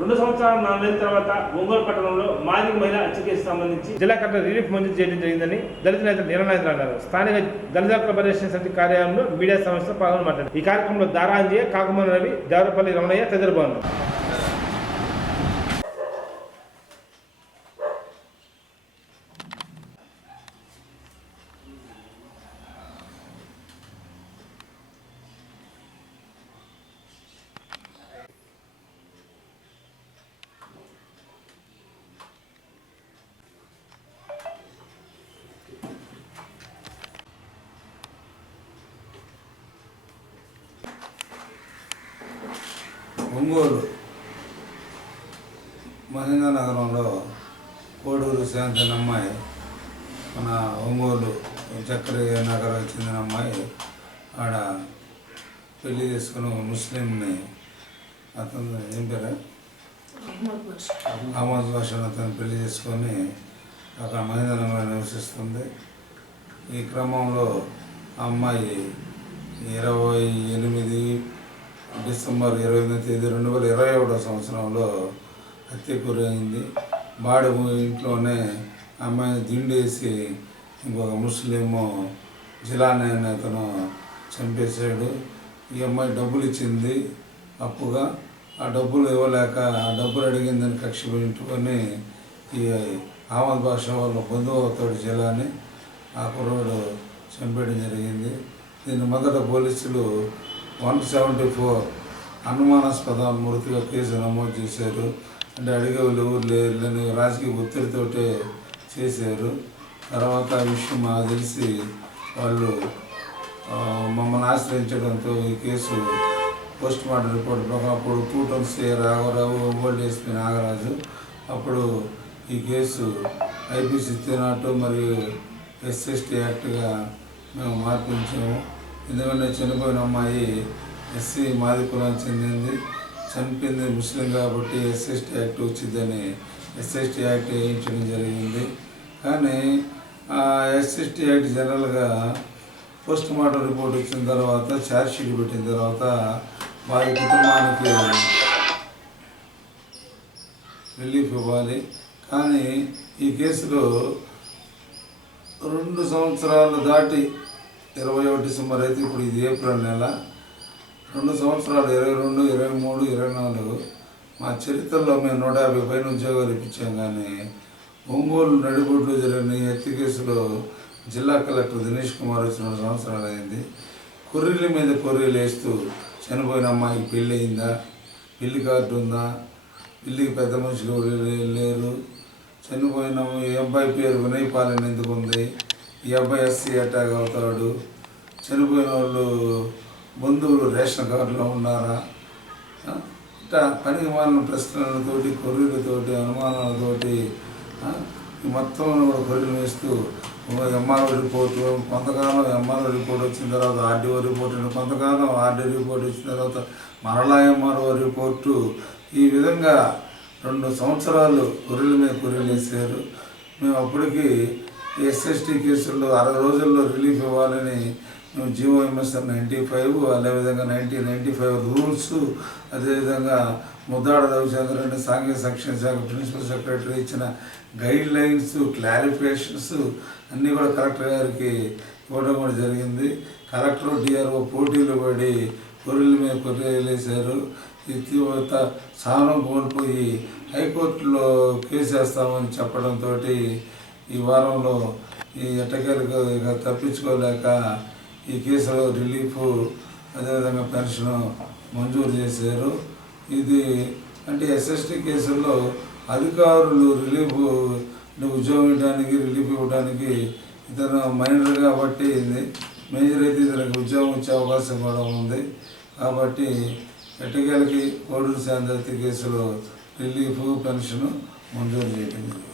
2 సంవత్సరాల 4 నెలల తర్వాత ఒంగోలు పట్టణంలో మాదిగ మహిళ హత్య కేసు సంబంధించి జిల్లా కలెక్టర్ రిలీఫ్ మంజూరు చేయడం జరిగిందని దళిత నేత నీలనాథ్ అన్నారు. స్థానిక దళిత పరిరక్షణ సమితి కార్యాలయంలో మీడియా సమావేశంలో పాల్గొని మాట్లాడారు. ఈ కార్యక్రమంలో దారాంజయ్య, కాకుమల రవి, దేవరపల్లి రమణయ్య తదితరులు పాల్గొన్నారు. ఒంగోలు మహేంద్రనగరంలో కోడూరు శాంతి అనే అమ్మాయి, మన ఒంగోలు చక్రయ్య నగరం చెందిన అమ్మాయి ఆడ పెళ్లి చేసుకుని ముస్లింని, అతను ఏం పేరు అహ్మద్ బాషా అతను పెళ్లి చేసుకొని అక్కడ మహేంద్రనగరంలో నివసిస్తుంది. ఈ క్రమంలో ఆ అమ్మాయి 28 డిసెంబర్ 28వ తేదీ 2021 సంవత్సరంలో హత్యకు గురైంది. బాడ ఇంట్లోనే అమ్మాయిని దిండేసి ఇంకొక ముస్లిము జిలానీ అనే అతను చంపేశాడు. ఈ అమ్మాయి డబ్బులు ఇచ్చింది అప్పుగా, ఆ డబ్బులు ఇవ్వలేక ఆ డబ్బులు అడిగిందని కక్ష పెట్టుకొని ఈ అహ్మద్ బాషా వాళ్ళ బంధువు అవుతాడు జిలానీ, ఆ కుర్రాడు చంపేయడం జరిగింది. దీన్ని మొదట పోలీసులు 174 అనుమానాస్పద మృతిగా కేసు నమోదు చేశారు. అంటే అడిగే వాళ్ళు ఎవరు లేని రాజకీయ ఒత్తిడితోటే చేశారు. తర్వాత ఆ విషయం మాకు తెలిసి వాళ్ళు మమ్మల్ని ఆశ్రయించడంతో ఈ కేసు పోస్ట్ మార్టం రిపోర్ట్ ప్రకారం అప్పుడు కూటమి సి రాఘవరావు, ఓల్డ్ ఎస్పీ నాగరాజు, అప్పుడు ఈ కేసు ఐపీసీ 302 మరియు SST యాక్ట్గా మేము మార్పించాము. ఎందుకంటే చనిపోయిన అమ్మాయి ఎస్సీ మాది కులానికి చెందింది, చనిపోయింది ముస్లిం కాబట్టి SST యాక్ట్ వచ్చిందని SST యాక్ట్ వేయించడం జరిగింది. కానీ SST యాక్ట్ జనరల్గా పోస్ట్ మార్టం రిపోర్ట్ వచ్చిన తర్వాత, ఛార్జ్ షీట్ పెట్టిన తర్వాత వారి కుటుంబానికి రిలీఫ్ ఇవ్వాలి. కానీ ఈ కేసులో 2 సంవత్సరాలు దాటి 21 డిసెంబర్ అయితే ఇప్పుడు ఇది ఏప్రిల్ నెల, 2 సంవత్సరాలు 22, 23, 24 మా చరిత్రలో మేము 150 పైన ఉద్యోగాలు ఇప్పించాం. కానీ ఒంగోలు నడిబొడ్లు జరిగిన ఈ హత్య కేసులో జిల్లా కలెక్టర్ దినేష్ కుమార్ వచ్చి 2 సంవత్సరాలు అయింది. కొర్రీల మీద కొర్రీలు వేస్తూ చనిపోయిన అమ్మాయికి పెళ్ళి అయిందా, పెళ్లి కార్డు ఉందా, పెళ్ళికి పెద్ద మనుషులు లేరు, చనిపోయిన ఈ అబ్బాయి పేరు వినయ్ పాలన ఎందుకు ఉంది, ఈ అబ్బాయి ఎస్సీ అటాక్ అవుతాడు, చనిపోయిన వాళ్ళు బంధువులు రేషన్ కార్డులో ఉన్నారా, ఇట్లా పనికి మాలిన ప్రశ్నలతోటి, కొర్రీలతోటి, అనుమానాలతోటి మొత్తం కూడా కొర్రీలు వేస్తూ ఎంఆర్ఓ రిపోర్టు, కొంతకాలం ఎంఆర్ఓ రిపోర్ట్ వచ్చిన తర్వాత ఆర్డీఓ రిపోర్ట్, కొంతకాలం ఆర్డీ రిపోర్ట్ వచ్చిన తర్వాత మరలా ఎంఆర్ఓ రిపోర్టు, ఈ విధంగా 2 సంవత్సరాలు కొర్రీల మీద కొర్రీలు వేసారు. మేము అప్పటికి SST కేసుల్లో 60 రోజుల్లో రిలీఫ్ ఇవ్వాలని మేము GOMSR 95, అదేవిధంగా 1995 రూల్స్, అదేవిధంగా ముద్దాడ రవిచంద్రన్ సాంఘిక సంక్షేమ శాఖ ప్రిన్సిపల్ సెక్రటరీ ఇచ్చిన గైడ్ లైన్స్, క్లారిఫికేషన్స్ అన్నీ కూడా కలెక్టర్ గారికి ఇవ్వడం కూడా జరిగింది. కలెక్టర్ DRO పోటీలు పడి కొర్రీల మీద కొర్రీలు వేశారు. ఈ తీవ్రత సహనం కోల్పోయి హైకోర్టులో కేసు వేస్తామని చెప్పడంతో ఈ వారంలో ఈ ఎట్టకేలకు ఇక తప్పించుకోలేక ఈ కేసులో రిలీఫ్, అదేవిధంగా పెన్షన్ మంజూరు చేశారు. ఇది అంటే SST కేసుల్లో అధికారులు రిలీఫ్ ఉద్యోగం ఇవ్వడానికి, రిలీఫ్ ఇవ్వడానికి ఇతను మైనర్ కాబట్టి మేజర్ అయితే ఇతనికి ఉద్యోగం ఇచ్చే అవకాశం కూడా ఉంది. కాబట్టి ఎట్టకేలకి కోడూరు శాంతి కేసులో రిలీఫ్, పెన్షన్ మంజూరు చేయడం.